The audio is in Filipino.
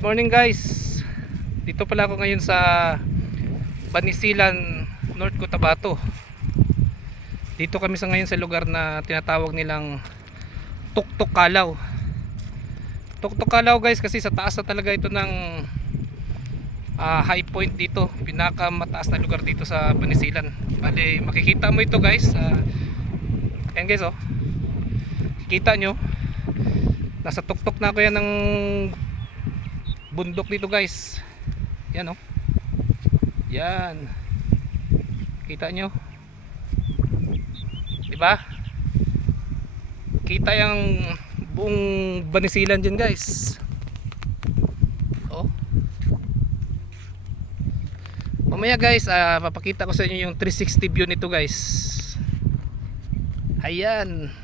Good morning guys. Dito pala ako ngayon sa Banisilan, North Cotabato. Dito kami ngayon sa lugar na tinatawag nilang Tuktok Kalaw. Tuktok Kalaw guys, kasi sa taas na talaga ito ng high point dito. Pinakamataas na lugar dito sa Banisilan. Bale, makikita mo ito guys. Ayan guys, oh. Kita nyo, nasa tuktok na ako yan ng bundok dito guys. Yan, oh. Yan. Kita nyo, diba? Kita yung buong Banisilan dyan guys. Oh. Mamaya guys, papakita ko sa inyo yung 360 view nito guys. Ayan.